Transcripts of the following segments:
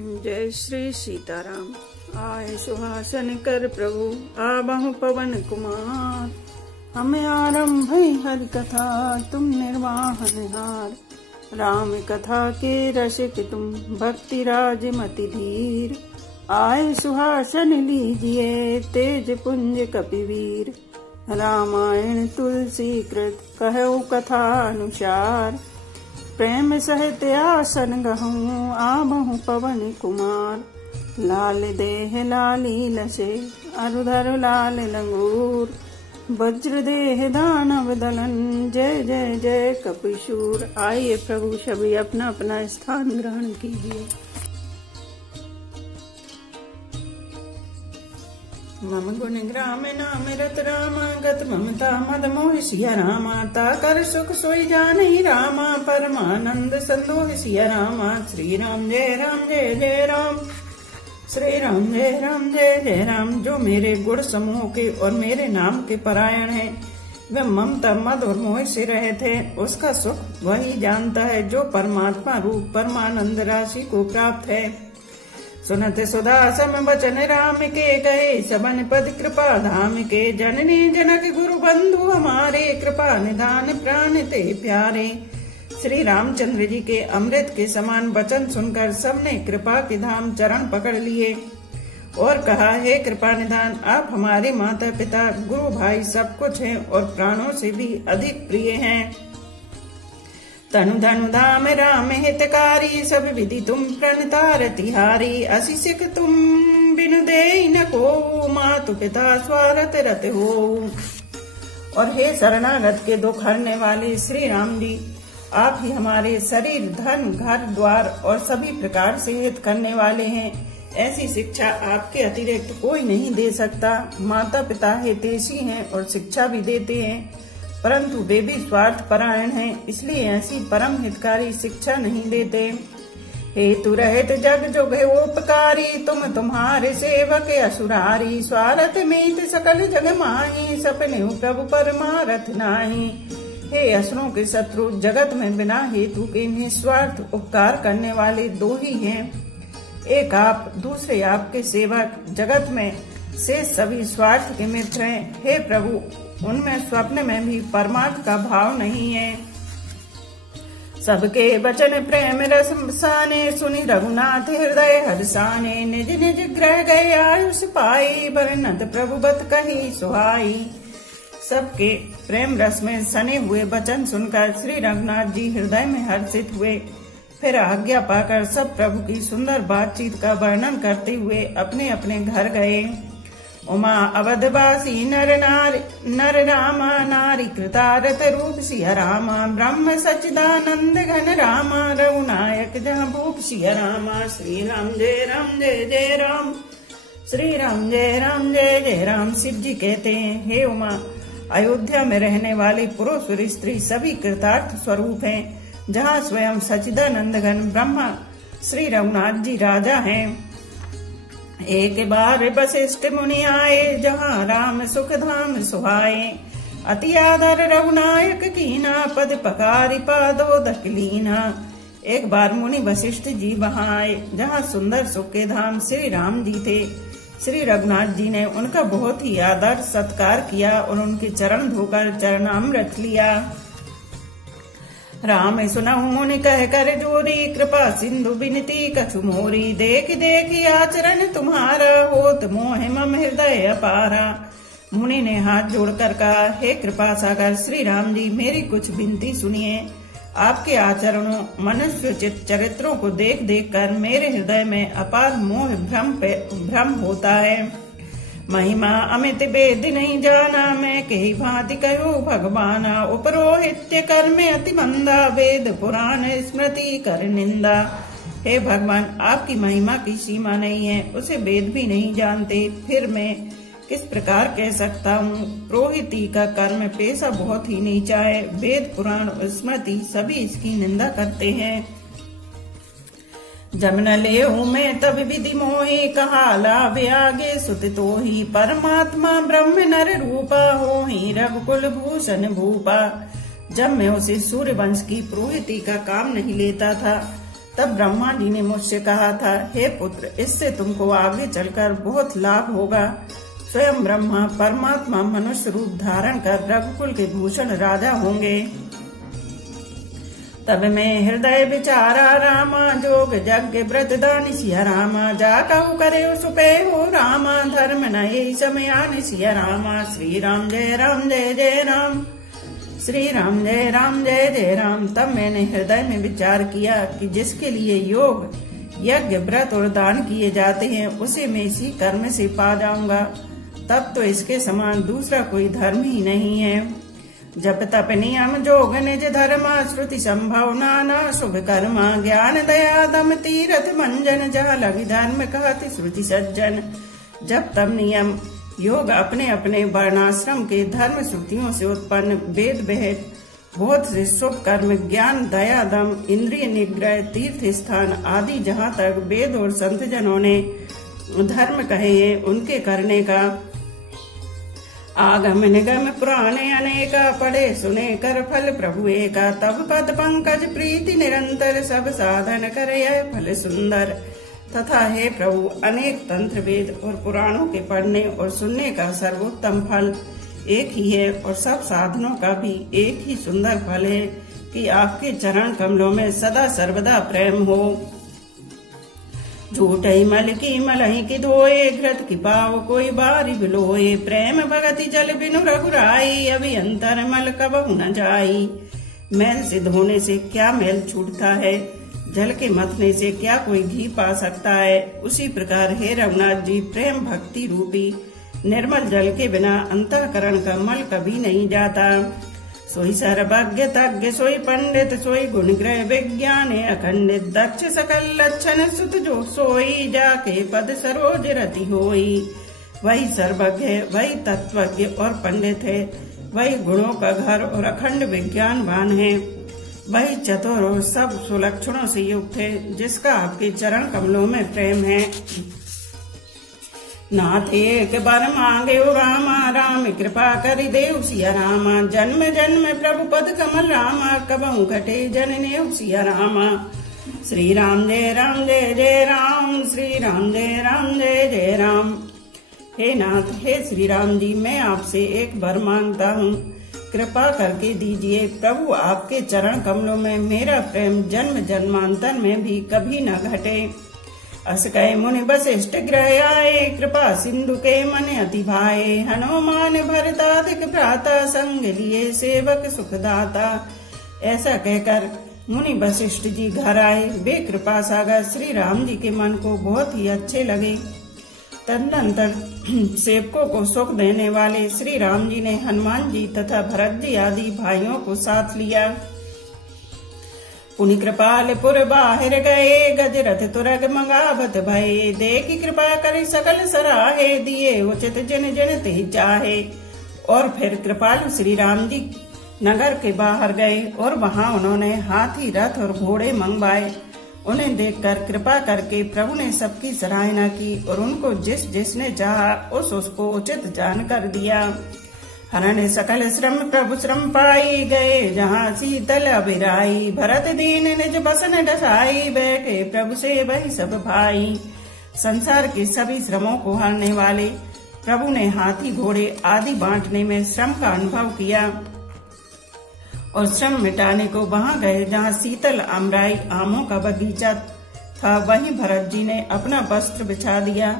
जय श्री सीताराम। आए सुहासन कर प्रभु आबहु पवन कुमार। हमें आरंभ हरि कथा तुम निर्वाहन हार। राम कथा के रसिक तुम भक्ति राज मति धीर। आए सुहासन लीजिए तेज पुंज कपिवीर। रामायण तुलसी कृत कहु कथा अनुसार। प्रेम सहित आसन गहूँ आबहु पवन कुमार। लाल देह लाली लसे अरुधर लाल लंगूर। वज्र देह दानव दलन जय जय जय कपिशूर। आइए प्रभु सभी अपना अपना स्थान ग्रहण कीजिए। मम गुण ग्राम नाम रत रामा गत ममता मद मोह सिया रामा। ताकर सुख सोई जानि रामा परमानंद संदोह सिया रामा। श्री राम जय जय राम। श्री राम जय जय राम। जो मेरे गुण समूह के और मेरे नाम के परायण है, वे ममता मद और मोह से रहित है। उसका सुख वही जानता है जो परमात्मा रूप परमानंद राशि को प्राप्त है। सुनत सुधा सम बचन राम के कहे सबन पद कृपा धाम के। जननी जनक गुरु बंधु हमारे कृपा निधान प्राण ते प्यारे। श्री रामचंद्र जी के अमृत के समान वचन सुनकर सबने कृपा के धाम चरण पकड़ लिए और कहा, हे कृपा निधान, आप हमारे माता पिता गुरु भाई सब कुछ हैं और प्राणों से भी अधिक प्रिय हैं। तनु धनु धाम राम हितकारी सब विधि तुम प्रणता रतिहारी। असी सिख तुम बिनु देई न को मातु पिता स्वारथ रत हो। और हे शरणागत के दुख हरने वाले श्री राम जी, आप ही हमारे शरीर धन घर द्वार और सभी प्रकार से हित करने वाले हैं। ऐसी शिक्षा आपके अतिरिक्त कोई नहीं दे सकता। माता पिता हितैषी हैं और शिक्षा भी देते हैं, परंतु वे भी स्वार्थ परायण हैं, इसलिए ऐसी परम हितकारी शिक्षा नहीं देते। हेतु रहित जग जुग उपकारी तुम तुम्हारे सेवक असुरारी। स्वार्थ मीत सकल जग माही सपने प्रभु परमारथ नाही। हे असुरों के शत्रु, जगत में बिना हेतु के निस्वार्थ उपकार करने वाले दो ही हैं, एक आप दूसरे आपके सेवक। जगत में से सभी स्वार्थ के मित्र हैं। हे प्रभु, उनमें स्वप्न में भी परमार्थ का भाव नहीं है। सबके वचन प्रेम रस साने सुनि रघुनाथ हृदय हर्षाने। निज निज ग्रह गए आयुष पाई बरनत प्रभु बत कही सुहाई। सबके प्रेम रस में सने हुए वचन सुनकर श्री रघुनाथ जी हृदय में हर्षित हुए। फिर आज्ञा पाकर सब प्रभु की सुंदर बातचीत का वर्णन करते हुए अपने अपने घर गए। उमा अवधवासी नर रामा नारी कृतारथ रूप सिया रामा। ब्रह्म सच्चिदानंद घन रामा रघुनायक जहाँ भूप सिया रामा। श्री राम जय जय राम। श्री राम जय जय राम। शिव जी कहते हैं, हे उमा, अयोध्या में रहने वाले पुरुष और स्त्री सभी कृतार्थ स्वरूप हैं। जहाँ स्वयं सच्चिदानंद घन ब्रह्मा श्री रघुनाथ जी राजा हैं। एक बार वशिष्ठ मुनि आए जहाँ राम सुख धाम सुहाए। अति आदर रघुनायक कीना पद पकारी पादोदक लीना। एक बार मुनि वशिष्ठ जी वहाँ आए जहाँ सुंदर सुख के धाम श्री राम जी थे। श्री रघुनाथ जी ने उनका बहुत ही आदर सत्कार किया और उनके चरण धोकर चरणामृत लिया। राम सुनहु मुनि कह कर जोरी कृपा सिंधु बिनती कछु मोरी। देख देख आचरण तुम्हारा होत मोह मम हृदय अपारा। मुनि ने हाथ जोड़कर कहा, हे कृपा सागर श्री राम जी, मेरी कुछ विनती सुनिए। आपके आचरणों मनुष्य चरित्रों को देख देख कर मेरे हृदय में अपार मोह भ्रम होता है। महिमा अमित वेद नहीं जाना मैं कही भांति कहो भगवाना। उपरोहित्य कर में अति मंदा वेद पुराण स्मृति कर निंदा। हे भगवान, आपकी महिमा की सीमा नहीं है, उसे वेद भी नहीं जानते, फिर मैं किस प्रकार कह सकता हूँ। पुरोहिती का कर्म पेशा बहुत ही नीचा है। वेद पुराण और स्मृति सभी इसकी निंदा करते हैं। जब न ले मैं तब विधि मोही कहा लाभ आगे सुत तो ही। परमात्मा ब्रह्म नर रूपा हो ही रघुकुल भूषण भूपा। जब मैं उसे सूर्यवंश की पुरोहिती का काम नहीं लेता था, तब ब्रह्मा जी ने मुझसे कहा था, हे पुत्र, इससे तुमको आगे चलकर बहुत लाभ होगा। स्वयं ब्रह्मा परमात्मा मनुष्य रूप धारण कर रघुकुल के भूषण राजा होंगे। तब मैं हृदय विचारा रामा, जोग यज्ञ व्रत दान सिया रामा, जा कहु करे सुपे हो रामा, धर्म नये समयान सिया रामा। श्री राम जय राम जय जय राम, श्री राम जय राम जय जय राम। तब मैंने हृदय में विचार किया कि जिसके लिए योग यज्ञ व्रत और दान किए जाते हैं उसे मैं इसी कर्म से पा जाऊंगा। तब तो इसके समान दूसरा कोई धर्म ही नहीं है। जप तप नियम जोग निज धर्मा, श्रुति संभव नाना शुभ कर्मा, ज्ञान दया दम तीरथ मंजन, जहाँ लगी धर्म कहति श्रुति सज्जन। जप तप नियम योग अपने अपने वर्णाश्रम के धर्म श्रुतियों से उत्पन्न वेद विहित बहुत से शुभ कर्म, ज्ञान दया दम इंद्रिय निग्रह तीर्थ स्थान आदि जहाँ तक वेद और संत जनों ने धर्म कहे हैं उनके करने का आगम निगम पुराने अनेका, पढ़े सुने कर फल प्रभु एका। तब पद पंकज प्रीति निरंतर, सब साधन करे फल सुंदर। तथा हे प्रभु, अनेक तंत्र वेद और पुराणों के पढ़ने और सुनने का सर्वोत्तम फल एक ही है और सब साधनों का भी एक ही सुंदर फल है कि आपके चरण कमलों में सदा सर्वदा प्रेम हो। झूठई मल की मलही की धोए, घृत की पाव कोई बारी बिलोए, प्रेम भगति जल बिनु रघुराई, अभी अंतर मल कबहु न जाई। मैल से धोने से क्या मैल छूटता है, जल के मथने से क्या कोई घी पा सकता है। उसी प्रकार हे रघुनाथ जी, प्रेम भक्ति रूपी निर्मल जल के बिना अंतःकरण का मल कभी नहीं जाता। सोई सर्वज्ञ तज्ञ सोई पंडित, सोई गुण ग्रह विज्ञान अखंडित, दक्ष सकल लक्षण सुत जो सोई, जाके पद सरोज रति होई। वही सर्वज्ञ वही तत्वज्ञ और पंडित है, वही गुणों का घर और अखंड विज्ञानवान है, वही चतुर और सब सुलक्षणों से युक्त है, जिसका आपके चरण कमलों में प्रेम है। नाथ एक बार मांगे ओ रामा, राम कृपा करि देव सिया रामा, जन्म जन्म प्रभु पद कमल रामा, कबहु घटे जनने सिया रामा। श्री राम जय जय राम, श्री राम जय जय राम। हे नाथ, हे श्री राम जी, मैं आपसे एक वर मांगता हूँ, कृपा करके दीजिए। प्रभु, आपके चरण कमलों में मेरा प्रेम जन्म जन्मांतर में भी कभी न घटे। अस कहे मुनि वशिष्ठ ग्रह आए, कृपा सिंधु के मन अति भाए, हनुमान भरतादिक भ्राता, संग लिए सेवक सुखदाता। ऐसा कहकर मुनि वशिष्ठ जी घर आए। वे कृपा सागर श्री राम जी के मन को बहुत ही अच्छे लगे। तदनंतर सेवकों को सुख देने वाले श्री राम जी ने हनुमान जी तथा भरत जी आदि भाइयों को साथ लिया। पुनि कृपाल पुर बाहिर गए, गजरथ तुरग मंगावत भये, देखी कृपा करी सकल सराहे, दिए उचित जिन जिन ते चाहे। और फिर कृपालु श्री राम जी नगर के बाहर गए और वहां उन्होंने हाथी रथ और घोड़े मंगवाए। उन्हें देखकर कृपा करके प्रभु ने सबकी सराहना की और उनको जिस जिसने चाहा उसको उचित जानकर दिया। हरण सकल श्रम प्रभु श्रम पाई, गए जहाँ शीतल अबिराई, भरत दीन निज बसन डसाई, बैठे प्रभु से वही सब भाई। संसार के सभी श्रमों को हरने वाले प्रभु ने हाथी घोड़े आदि बांटने में श्रम का अनुभव किया और श्रम मिटाने को वहां गए जहाँ शीतल अमराई आमों का बगीचा था। वहीं भरत जी ने अपना वस्त्र बिछा दिया।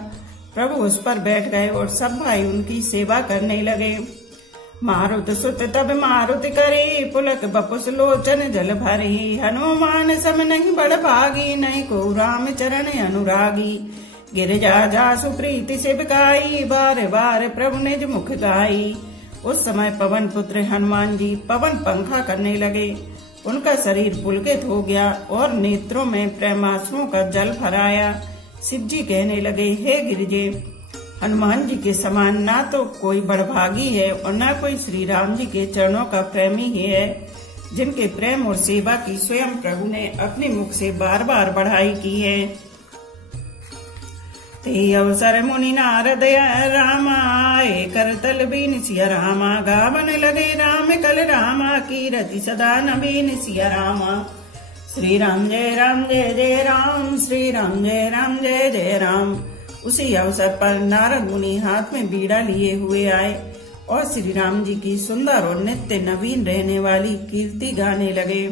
प्रभु उस पर बैठ गए और सब भाई उनकी सेवा करने लगे। मारुत सुत तब मारुत करे, पुलक बपुस लोचन जल भरी, हनुमान सम नहीं बड़ भागी, नहीं को राम चरण अनुरागी। गिरजा जासु प्रीति से बिकाई, बार बार प्रभु निज मुख गाई। उस समय पवन पुत्र हनुमान जी पवन पंखा करने लगे। उनका शरीर पुलकित हो गया और नेत्रों में प्रेमाश्रुओं का जल भराया। शिव जी कहने लगे, हे गिरिजे, हनुमान जी के समान ना तो कोई बड़भागी है और न कोई श्री राम जी के चरणों का प्रेमी ही है, जिनके प्रेम और सेवा की स्वयं प्रभु ने अपने मुख से बार बार बढ़ाई की है। ते अवसर मुनि नारद रामा, आए करतल बीन सिया रामा, गावन लगे राम कल रामा, कीरति सदा नवीन सिया रामा। श्री राम जय जय राम, श्री राम जय जय राम। उसी अवसर पर नारद मुनि हाथ में बीड़ा लिए हुए आए और श्री राम जी की सुंदर और नित्य नवीन रहने वाली कीर्ति गाने लगे।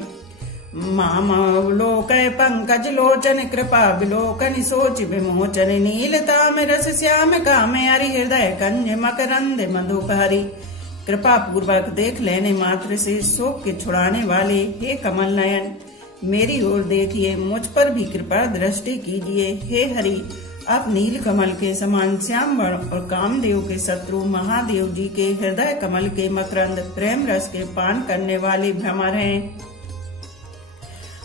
मामलोक पंकज लोचन कृपा विलोकन सोच विमोचन नीलताम रस श्याम काम हरि हृदय कंज मकरंद मधुपहरी। कृपा पूर्वक देख लेने मात्र से शोक के छुड़ाने वाले हे कमल नयन, मेरी ओर देखिए, मुझ पर भी कृपा दृष्टि कीजिए। हे हरि, आप नील कमल के समान श्याम वर्ण और कामदेव के शत्रु महादेव जी के हृदय कमल के मकरंद प्रेम रस के पान करने वाले भ्रमर हैं।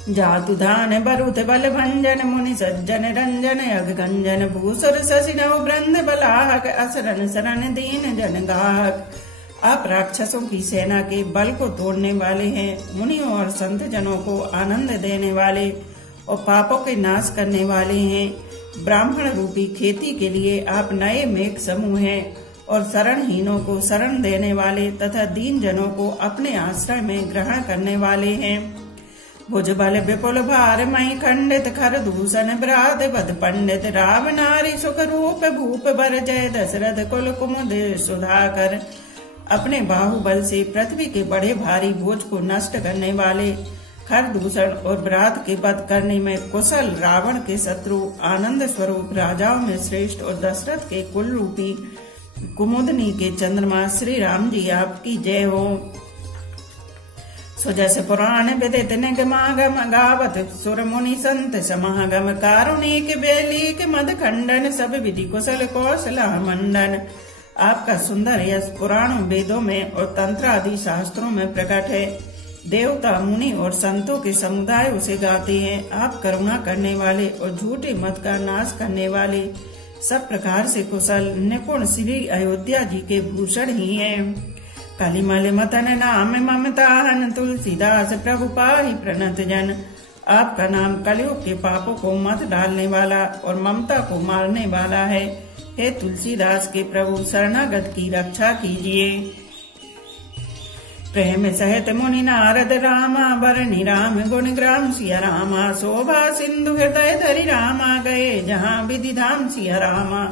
जातु धान बरुत बल भंजन मुनि सज्जन रंजन अघगंजन भूसुर शशि नव वृंद बलाहक असरन शरण दीन जन गाहक। आप राक्षसों की सेना के बल को तोड़ने वाले हैं, मुनियों और संत जनों को आनंद देने वाले और पापों के नाश करने वाले हैं। ब्राह्मण रूपी खेती के लिए आप नए मेघ समूह हैं और शरणहीनों को शरण देने वाले तथा दीन जनों को अपने आश्रय में ग्रहण करने वाले हैं। भुज बल विपुल भार मई खंडित खर दूषण ब्रात बद पंडित राव नारी सुख रूप भूप बर जय दशरथ कुल कुमुद सुधाकर। अपने बाहुबल से पृथ्वी के बड़े भारी बोझ को नष्ट करने वाले, खर दूषण और ब्रात के वध करने में कुशल रावण के शत्रु, आनंद स्वरूप राजाओं में श्रेष्ठ और दशरथ के कुल रूपी कुमुदनी के चंद्रमा श्री राम जी आपकी जय हो। सुजस पुराण विदित निगमागम गावत सुर मुनि संत समागम कारुणिक बेलीक मद खंडन सब विधि कुशल कौशला मंडन। आपका सुंदर यश पुराणों वेदों में और तंत्र आदि शास्त्रों में प्रकट है। देवता मुनि और संतों के समुदाय उसे गाते हैं। आप करुणा करने वाले और झूठे मत का नाश करने वाले, सब प्रकार से कुशल निपुण श्री अयोध्या जी के भूषण ही हैं। कलिमल मतन नाम ममताहन तुलसीदास प्रभु पाहि प्रणत जन। आपका नाम कलयुग के पापों को मत डालने वाला और ममता को मारने वाला है। हे तुलसीदास के प्रभु, शरणागत की रक्षा कीजिए। प्रेम सहित मुनि नारद रामा बरनि राम गुण ग्राम सिया रामा। शोभा सिंधु हृदय धरि रामा गए जहाँ विधि धाम सिया रामा।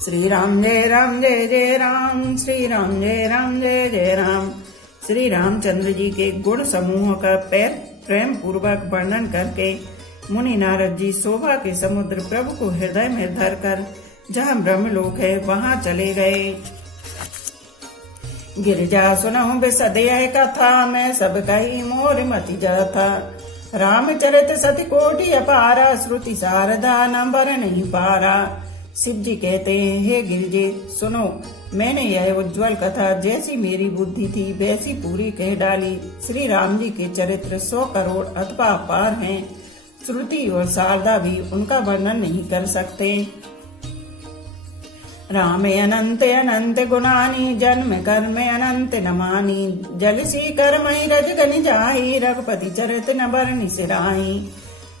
श्री राम जय जय राम, श्री राम जय जय राम। श्री रामचंद्र जी के गुण समूहों का प्रेम पूर्वक वर्णन करके मुनि नारद जी शोभा के समुद्र प्रभु को हृदय में धरकर जहाँ ब्रह्मलोक है वहाँ चले गए। गिरिजा सुनहु बिसदय कथा में सब कही मोर मति जाथा। रामचरित सति कोटि अपारा श्रुति शारदा नंबर नहीं पारा। शिव जी कहते हैं, हे गिरिजे सुनो, मैंने यह उज्ज्वल कथा जैसी मेरी बुद्धि थी वैसी पूरी कह डाली। श्री राम जी के चरित्र 100 करोड़ अथवा अपार हैं। श्रुति और शारदा भी उनका वर्णन नहीं कर सकते। राम अनंत अनंत गुणानी जन्म कर्म अनंत नमानी। जल सी कर्मई रजगनि जाहि रघुपति चरित न बरनि सिराही।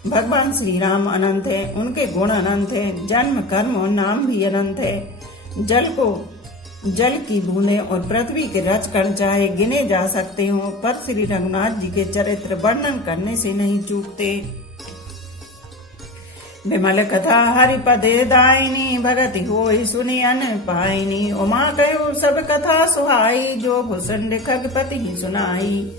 भगवान श्री राम अनंत है, उनके गुण अनंत है, जन्म कर्म और नाम भी अनंत है। जल की बूंदें और पृथ्वी के रच कण चाहे गिने जा सकते हो, पर श्री रघुनाथ जी के चरित्र वर्णन करने से नहीं चूकते। विमल कथा हरिपदे दायिनी भगति होई सुनि अन पाइनी। उमा कहो सब कथा सुहाई जो भूषण खगपति ही सुनाई।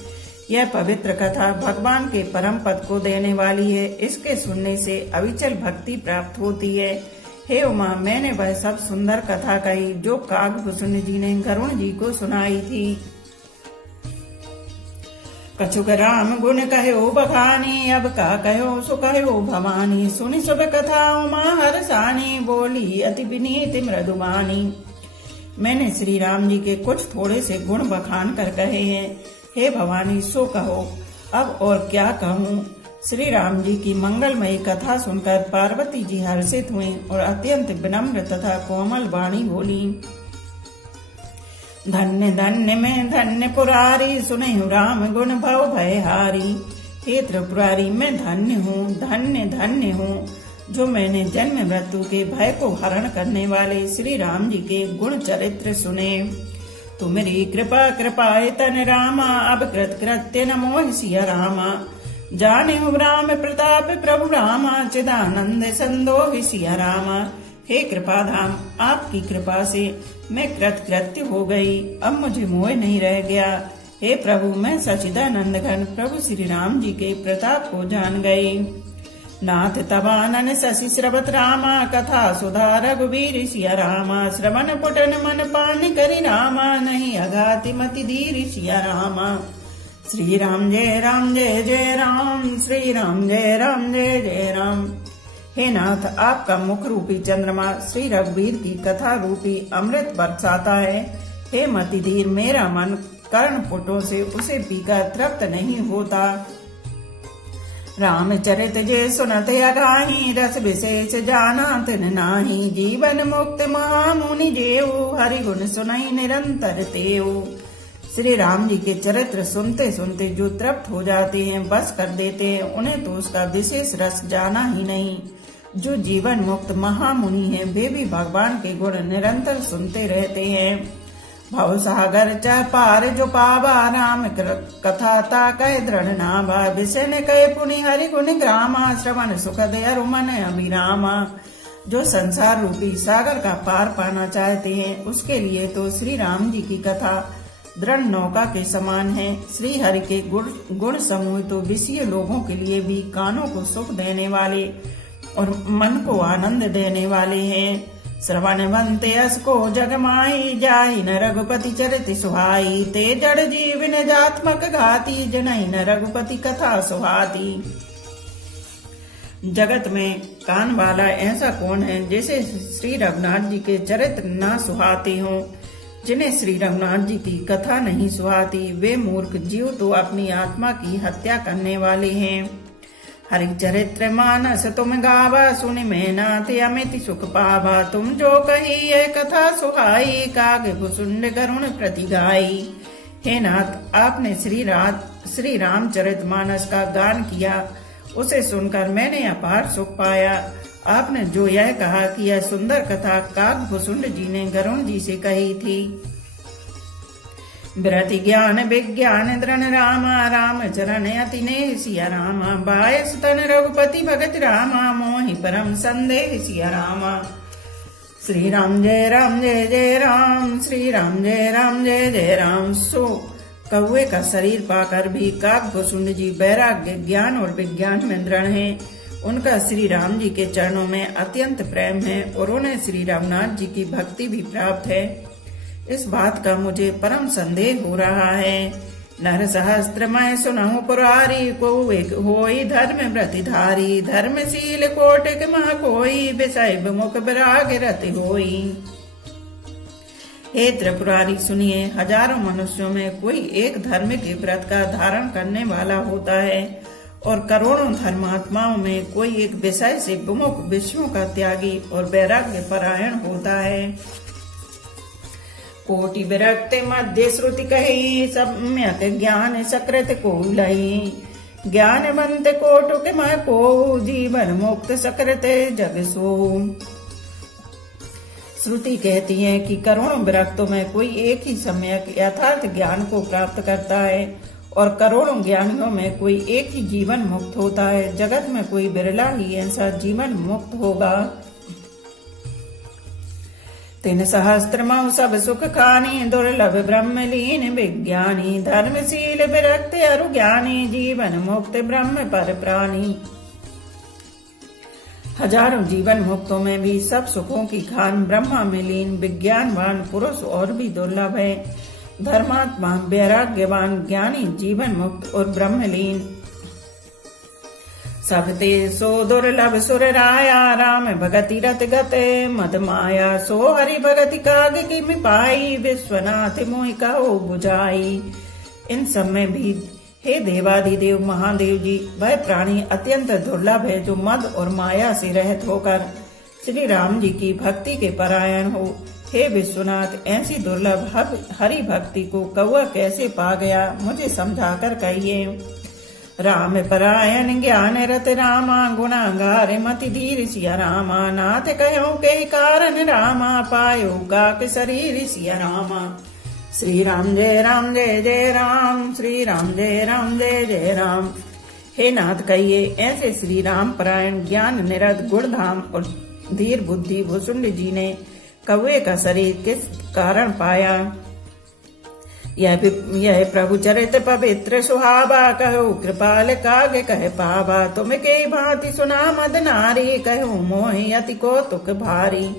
यह पवित्र कथा भगवान के परम पद को देने वाली है। इसके सुनने से अविचल भक्ति प्राप्त होती है। हे उमा, मैंने वह सब सुंदर कथा कही जो कागभूषण जी ने गरुण जी को सुनाई थी। कछुक राम गुण कहो बखानी अब का कहो सो कहो भवानी। सुनि सब कथा उमा हरसानी बोली अति विनीत मृदुबानी। मैंने श्री राम जी के कुछ थोड़े से गुण बखान कर कहे हैं। हे भवानी सो कहो, अब और क्या कहूँ। श्री राम जी की मंगलमयी कथा सुनकर पार्वती जी हर्षित हुई और अत्यंत विनम्र तथा कोमल वाणी बोली। धन्य धन्य में धन्य पुरारी सुने राम गुण भव भयहारी। हे त्रिपुरारी, मैं धन्य धन्य हूँ जो मैंने जन्म मृत्यु के भय को हरण करने वाले श्री राम जी के गुण चरित्र सुने। तुम्हारी कृपा कृपाए तन रामा अब कृत कृत्य न मोह सिया रामा। जाने हो राम प्रताप प्रभु रामा, चिदानंद संदोहि सिया रामा। हे कृपाधाम, आपकी कृपा से मैं कृतकृत्य हो गई, अब मुझे मोह नहीं रह गया। हे प्रभु, मैं सचिदानंद घन प्रभु श्री राम जी के प्रताप को जान गई। नाथ तबानन शशि श्रवत रामा, कथा सुधा रघुवीर सिया रामा। श्रवण पुटन मन पान करि रामा, नहीं अघाति मति धीर सिया रामा। श्री राम जय जय राम, श्री राम जय जय राम। हे नाथ, आपका मुख रूपी चंद्रमा श्री रघुवीर की कथा रूपी अमृत बरसाता है। हे मतिधीर, मेरा मन कर्ण पुटों से उसे पीकर तृप्त नहीं होता। रामचरित जे सुनत अगाही, रस विशेष जाना तिन नाही। जीवन मुक्त महामुनि जेऊ, हरि गुण सुनई निरंतर तेऊ। श्री राम जी के चरित्र सुनते सुनते जो तृप्त हो जाते हैं, बस कर देते हैं, उन्हें तो उसका विशेष रस जाना ही नहीं। जो जीवन मुक्त महामुनि हैं, वे भी भगवान के गुण निरंतर सुनते रहते हैं। भव सागर चाह पार जो पावा, राम कथा ता कह दृढ़ नाभा। विषय ने कहे पुनि हरि गुण ग्रामा, श्रवण सुखद अरु मन अभिरामा। जो संसार रूपी सागर का पार पाना चाहते हैं, उसके लिए तो श्री राम जी की कथा दृढ़ नौका के समान है। श्री हरि के गुण समूह तो विषय लोगों के लिए भी कानों को सुख देने वाले और मन को आनंद देने वाले हैं। श्रवण बनते अस को जगमाई, जाहि न रघुपति चरित सुहाई। ते जड़ जीवन जात्मक घाती, जनई न रघुपति कथा सुहाती। जगत में कान वाला ऐसा कौन है जैसे श्री रघुनाथ जी के चरित्र ना सुहाते हों। जिन्हें श्री रघुनाथ जी की कथा नहीं सुहाती, वे मूर्ख जीव तो अपनी आत्मा की हत्या करने वाले हैं। हरि चरित्र मानस तुम गावा, सुनि में नाथ अमिति सुख पावा। तुम जो कही ये कथा सुहाई, काग भुसुंड करुण प्रति गाई। हे नाथ, आपने श्री रामचरित मानस का गान किया, उसे सुनकर मैंने अपार सुख पाया। आपने जो यह कहा कि यह सुंदर कथा काकभुसुंड जी ने गरुण जी से कही थी। विरति ज्ञान विज्ञान दृढ़ रामा, राम चरण अति नेह सिया रामा। बायस तन रघुपति भगत रामा, मोहि परम संदेह सिया रामा। श्री राम जय जय राम, श्री राम जय जय राम। सो कौवे का शरीर पाकर भी काकभुसुंड जी वैराग्य ज्ञान और विज्ञान में दृढ़ हैं। उनका श्री राम जी के चरणों में अत्यंत प्रेम है और उन्हें श्री रामनाथ जी की भक्ति भी प्राप्त है। इस बात का मुझे परम संदेह हो रहा है। नर सहस्त्र मैं सुनहु पुरारी, को एक होई धर्म व्रतिधारी। धर्मशील कोटिक मह कोई, विषय विमुख विराग रति होई। हे त्रिपुरारी, सुनिए, हजारों मनुष्यों में कोई एक धर्म के व्रत का धारण करने वाला होता है और करोड़ों धर्मात्माओं में कोई एक विषय से विमुख विषयों का त्यागी और वैराग्य परायण होता है। कोटि विरक्त मध्य श्रुति कही, सम्यक ज्ञान सकृत को लही। ज्ञानवंत कोटुक मह को, जीवन मुक्त सकृत जग सो। श्रुति कहती है कि करोड़ों विरक्तों में कोई एक ही सम्यक यथार्थ ज्ञान को प्राप्त करता है और करोड़ों ज्ञानियों में कोई एक ही जीवन मुक्त होता है। जगत में कोई बिरला ही ऐसा जीवन मुक्त होगा। तीन सहस्त्र मऊ सब सुख खानी, दुर्लभ ब्रह्मलीन विज्ञानी। धर्मशील विरक्त अरु ज्ञानी, जीवन मुक्त ब्रह्म पर प्राणी। हजारों जीवन मुक्तों में भी सब सुखों की खान ब्रह्मा में लीन विज्ञानवान पुरुष और भी दुर्लभ है। धर्मात्मा, वैराग्यवान, ज्ञानी, जीवन मुक्त और ब्रह्मलीन। सबते सो दुर्लभ सुर राया, राम भगति रत गते मद माया। सो हरि भगति काग की मिपाई, विश्वनाथ मोहि कहो बुझाई। इन सब में भी हे देवाधिदेव महादेव जी, वह प्राणी अत्यंत दुर्लभ है जो मद और माया से रहित होकर श्री राम जी की भक्ति के परायण हो। हे विश्वनाथ, ऐसी दुर्लभ हरि भक्ति को कौआ कैसे पा गया, मुझे समझाकर कहिए। राम परायण ज्ञान रत रामा, गुणागार मति धीर सिया रामा। नाथ कहो के कारण रामा, पायो काक शरीर सिया रामा। श्री राम जय जय राम, श्री राम जय जय राम। हे नाथ कहिए, ऐसे श्री राम परायण ज्ञान निरत गुणधाम और धीर बुद्धि भुसुंड जी ने कौवे का शरीर किस कारण पाया? यह प्रभु चरित पवित्र सुहावा, कहो कृपाल काग कह पावा। तुम के भांति सुना मद नारी, कहो मोहि अति कौतुक भारी।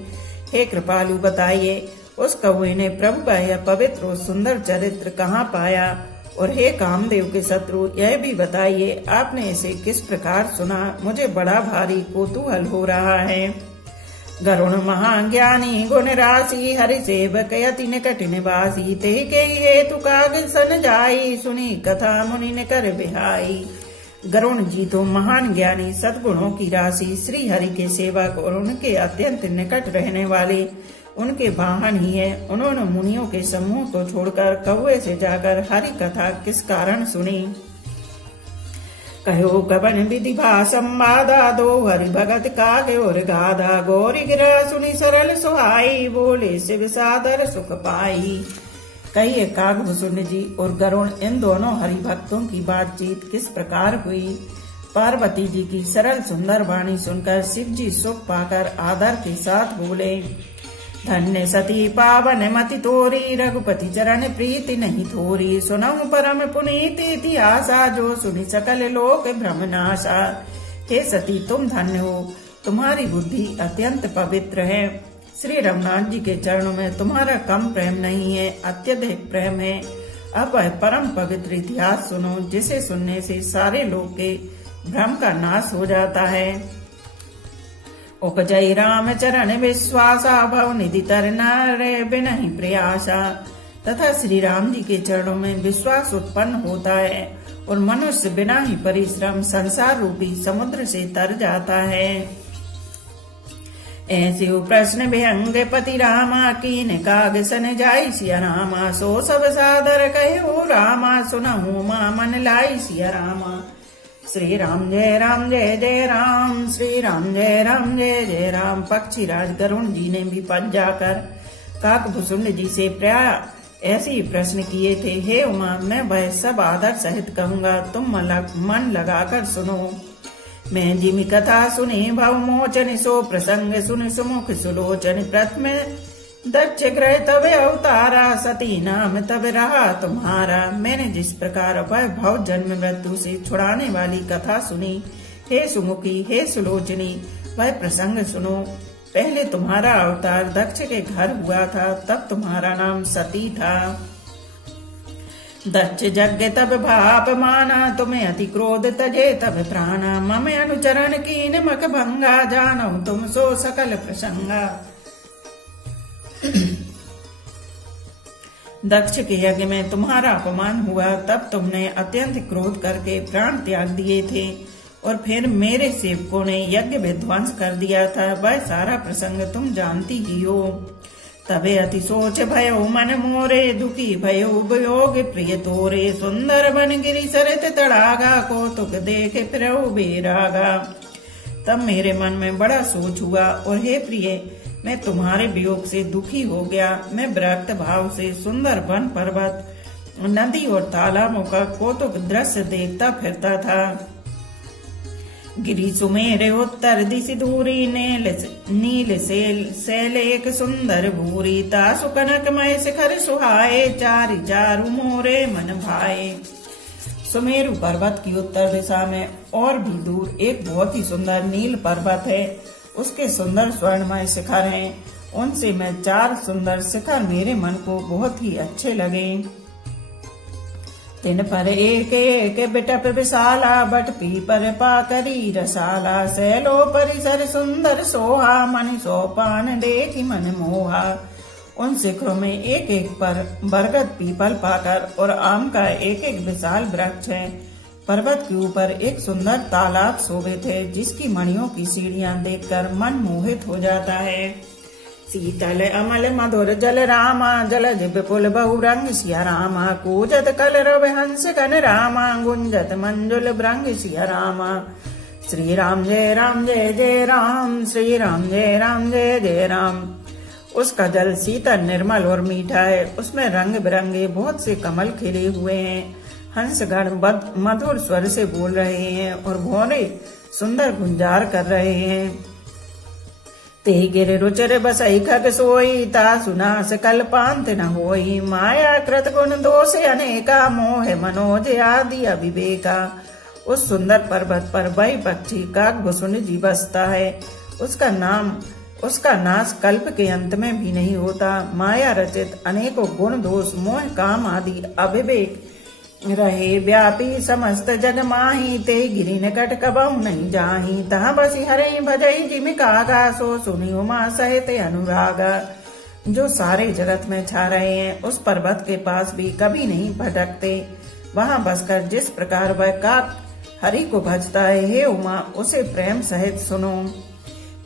हे कृपालु बताइए, उस कौवे ने प्रभु का यह पवित्र और सुंदर चरित्र कहाँ पाया? और हे कामदेव के शत्रु, यह भी बताइए आपने इसे किस प्रकार सुना? मुझे बड़ा भारी कौतूहल हो रहा है। गरुण महाज्ञानी गुण राशि, हरि सेवक अति निकट निवासी। ते के हेतु काग सन जाई, सुनी कथा मुनि ने कर बिहाई। गरुण जी तो महान ज्ञानी सद्गुणों की राशि, श्री हरि के सेवक और उनके अत्यंत निकट रहने वाले उनके वाहन ही है। उन्होंने मुनियों के समूह को छोड़कर कौवे से जाकर हरि कथा किस कारण सुनी? कहो कवन विधि भा संवादा, दो हरि भगत कागे और गाधा। गौरी गिरा सुनी सरल सुहाई, बोले शिव सादर सुख पाई। कहिए कागभूषुंड जी और गरुण, इन दोनों हरि भक्तों की बातचीत किस प्रकार हुई? पार्वती जी की सरल सुंदर वाणी सुनकर शिव जी सुख पाकर आदर के साथ बोले, धन्य सती पावन मति तोरी, रघुपति चरण प्रीति नहीं थोरी। सुनऊ परम पुनीत इतिहासा, जो सुनि सकल लोक भ्रम नाशा। हे सती तुम धन्य हो, तुम्हारी बुद्धि अत्यंत पवित्र है। श्री रघुनाथ जी के चरणों में तुम्हारा कम प्रेम नहीं है, अत्यधिक प्रेम है। अब वह परम पवित्र इतिहास सुनो, जिसे सुनने से सारे लोग के भ्रम का नाश हो जाता है। उपजय राम चरण विश्वासा, भव निधि तरनारे बिनहि प्रयासा। तथा श्री राम जी के चरणों में विश्वास उत्पन्न होता है और मनुष्य बिना ही परिश्रम संसार रूपी समुद्र से तर जाता है। ऐसे प्रश्न विहंग पति रामा, कीन काग सन जाई सिया रामा। सो सब सादर कहो रामा, सुनहु मा मन लाई सिया रामा। श्री राम जय जय राम, श्री राम जय जय राम। पक्षीराज गरुण जी ने भी पद जाकर काकभूषुंड जी से प्राय ऐसे ही प्रश्न किए थे। हे उमा, मैं वह सब आदर सहित कहूँगा, तुम मन लगाकर सुनो। मैं जिमि कथा सुने भव मोचन, सो प्रसंग सुन सुमुख सुलोचन। प्रथम दक्ष ग्रह तब अवतारा, सती नाम तब रहा तुम्हारा। मैंने जिस प्रकार वह भव जन्म मृत्यु से छुड़ाने वाली कथा सुनी, हे सुमुखी हे सुलोचनी, वह प्रसंग सुनो। पहले तुम्हारा अवतार दक्ष के घर हुआ था, तब तुम्हारा नाम सती था। दक्ष यज्ञ तब भाप माना, तुम्हें अति क्रोध तजे तब प्राणा। मम अनुचरण कीन मक भंगा, जानो तुम सो सकल प्रसंगा। दक्ष के यज्ञ में तुम्हारा अपमान हुआ, तब तुमने अत्यंत क्रोध करके प्राण त्याग दिए थे और फिर मेरे सेवकों ने यज्ञ विध्वंस कर दिया था। वह सारा प्रसंग तुम जानती ही हो। तबे अति सोच भयो मन मोरे, दुखी भयो वियोग प्रिय तोरे। सुंदर बन गिरी सरत तड़ागा, कौतुक देखे फिरऊ बेरागा। तब मेरे मन में बड़ा सोच हुआ और हे प्रिय, मैं तुम्हारे वियोग से दुखी हो गया। मैं विरक्त भाव से सुंदर वन पर्वत, नदी और तालाबों का कौतुक दृश्य देखता फिरता था। गिरी सुमेरे उत्तर दिशि दूरी, नील सैल एक सुंदर भूरी। तासु कनकमय शिखर सुहाए, चारि चारु मोरे मन भाए। सुमेरु पर्वत की उत्तर दिशा में और भी दूर एक बहुत ही सुंदर नील पर्वत है। उसके सुंदर स्वर्णमय शिखर हैं। उनसे मैं 4 सुंदर शिखर मेरे मन को बहुत ही अच्छे लगे। तिन पर एक एक बिटप विशाला, बट पीपर पाकरी रसाला। सैलो परिसर सुंदर सोहा, मन सोपान देखी मन मोहा। उन शिखरों में एक एक पर बरगद पीपल पाकर और आम का एक एक विशाल वृक्ष है। पर्वत के ऊपर एक सुंदर तालाब शोभित है, जिसकी मणियों की सीढ़ियां देखकर मन मोहित हो जाता है। शीतल अमल मधुर जल रामा, जलज विपुल बहुरंग सिया रामा। कूजत कलरव हंस कन रामा, गुंजत मंजुल भृंग सिया रामा। श्री राम जय जय राम, श्री राम जय जय राम। उसका जल शीतल निर्मल और मीठा है। उसमें रंग बिरंगे बहुत से कमल खिले हुए हैं। हंसगण मधुर स्वर से बोल रहे हैं और भौरे सुंदर गुंजार कर रहे हैं। ते गिर रुचर बसई खग सोई, ता सुना सकल पांत न होई। माया कृत गुण दोष अनेका, मोह मनोज आदि अविवेका। उस सुंदर पर्वत पर वही पक्षी काकभूषुंड जी बसता है। उसका नाश कल्प के अंत में भी नहीं होता। माया रचित अनेकों गुण दोष मोह काम आदि अविवेक रहे व्यापी समस्त जग माही। ते गिरि निकट कबहु नहीं जाही, तहाँ बसी हरि भजई जिमि कागा। सो सुनी उमा सहित अनुरागा। जो सारे जगत में छा रहे हैं उस पर्वत के पास भी कभी नहीं भटकते। वहाँ बसकर जिस प्रकार वह काक हरि को भजता है, हे उमा उसे प्रेम सहित सुनो।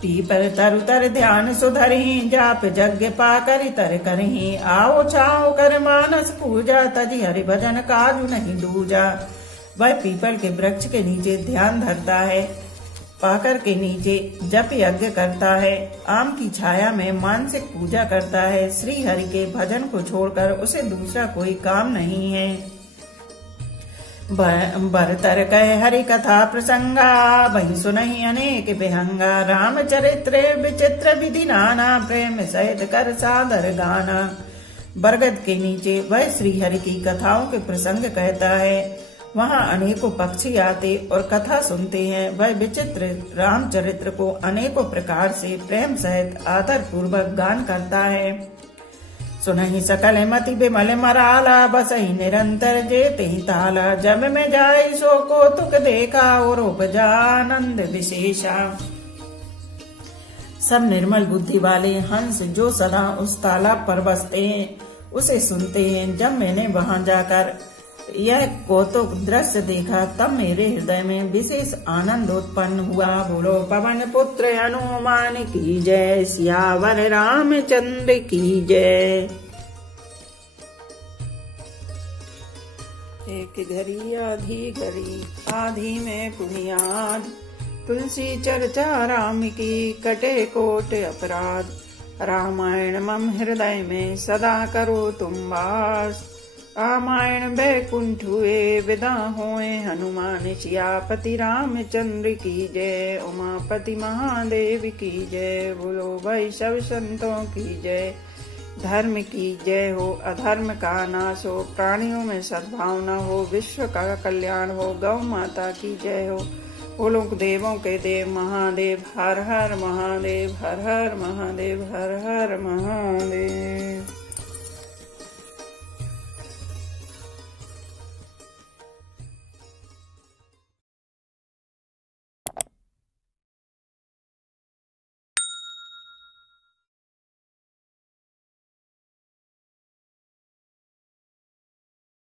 टी पर तरु तर ध्यान सुधरही, जाप यज्ञ पाकर तर करही। आओ छाओ कर मानस पूजा, तजी हरि भजन काजु नहीं दूजा। वह पीपल के वृक्ष के नीचे ध्यान धरता है, पाकर के नीचे जप यज्ञ करता है, आम की छाया में मानसिक पूजा करता है। श्री हरि के भजन को छोड़कर उसे दूसरा कोई काम नहीं है। बरतर कह हरि कथा प्रसंगा, वही सुनहि अनेक विहंगा। राम चरित्र विचित्र विधि नाना, प्रेम सहित कर सादर गाना। बरगद के नीचे वह श्री हरि की कथाओं के प्रसंग कहता है। वहाँ अनेकों पक्षी आते और कथा सुनते हैं। वह विचित्र रामचरित्र को अनेकों प्रकार से प्रेम सहित आदर पूर्वक गान करता है। सुनहि सकल मति बिमल मराला, बसहि निरंतर जेते ही ताला। जब में जाय सो को तुक देखा, और उपजा आनंद विशेषा। सब निर्मल बुद्धि वाले हंस जो सदा उस तालाब पर बसते हैं उसे सुनते हैं। जब मैंने वहां जाकर यह कौतुक दृश्य देखा तब मेरे हृदय में विशेष आनंद उत्पन्न हुआ। बोलो पवन पुत्र हनुमान की जय, सियावर रामचंद्र की जय। एक घड़ी आधी में पुनियाद, तुलसी चर्चा राम की कटे कोट अपराध। रामायण मम हृदय में सदा करो तुम वास। रामायण बैकुंठ हुए विदा होए हनुमान। सियापति रामचंद्र की जय, उमापति महादेव की जय। बोलो भाई सब संतों की जय। धर्म की जय हो, अधर्म का नाश हो, प्राणियों में सद्भावना हो, विश्व का कल्याण हो। गौ माता की जय हो। बोलो देवों के देव महादेव हर हर महादेव, हर हर महादेव, हर हर महादेव।